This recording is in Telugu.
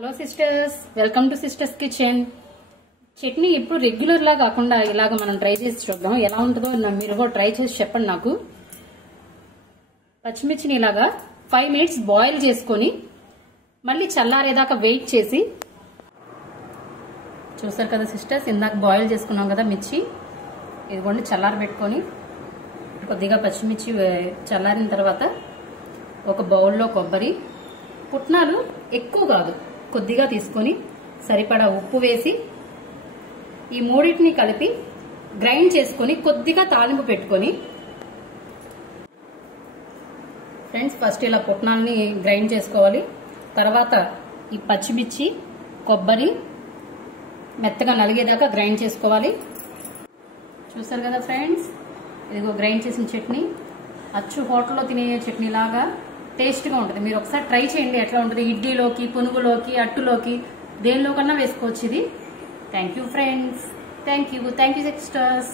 Hello sisters, welcome to sisters kitchen. Chutney ఎప్పుడు రెగ్యులర్ లా కాకుండా ఇలాగ మనం ట్రై చేసి చూద్దాం. ఎలా ఉంటుందో మీరు కూడా ట్రై చేసి చెప్పండి నాకు. పచ్చిమిర్చిని ఇలాగా 5 minutes బాయిల్ చేసుకొని మళ్ళీ చల్లారేదాకా వెయిట్ చేసి, చూసారు కదా సిస్టర్స్, ఇందాక బాయిల్ చేసుకున్నాం కదా మిర్చి, ఇదిగోండి చల్లారబెట్టుకొని కొద్దిగా పచ్చిమిర్చి చల్లారిన తర్వాత ఒక బౌల్లో కొబ్బరి, పుట్నాలు ఎక్కువ కాదు కొద్దిగా తీసుకొని సరిపడా ఉప్పు వేసి ఈ మూడింటిని కలిపి గ్రైండ్ చేసుకొని కొద్దిగా తాలింపు పెట్టుకొని, ఫ్రెండ్స్ ఫస్ట్ ఇలా పుట్నాలని గ్రైండ్ చేసుకోవాలి. తర్వాత ఈ పచ్చిమిర్చి కొబ్బరి మెత్తగా నలిగేదాకా గ్రైండ్ చేసుకోవాలి. చూసారు కదా ఫ్రెండ్స్, ఇదిగో గ్రైండ్ చేసిన చట్నీ అచ్చు హోటల్లో తినే చట్నీ లాగా టేస్ట్గా ఉంటుంది. మీరు ఒకసారి ట్రై చేయండి ఎట్లా ఉంటుంది. ఇడ్లీలోకి, పునుగులోకి, అట్టులోకి దేనిలో కన్నా వేసుకోవచ్చు ఇది. Thank you friends, thank you sisters.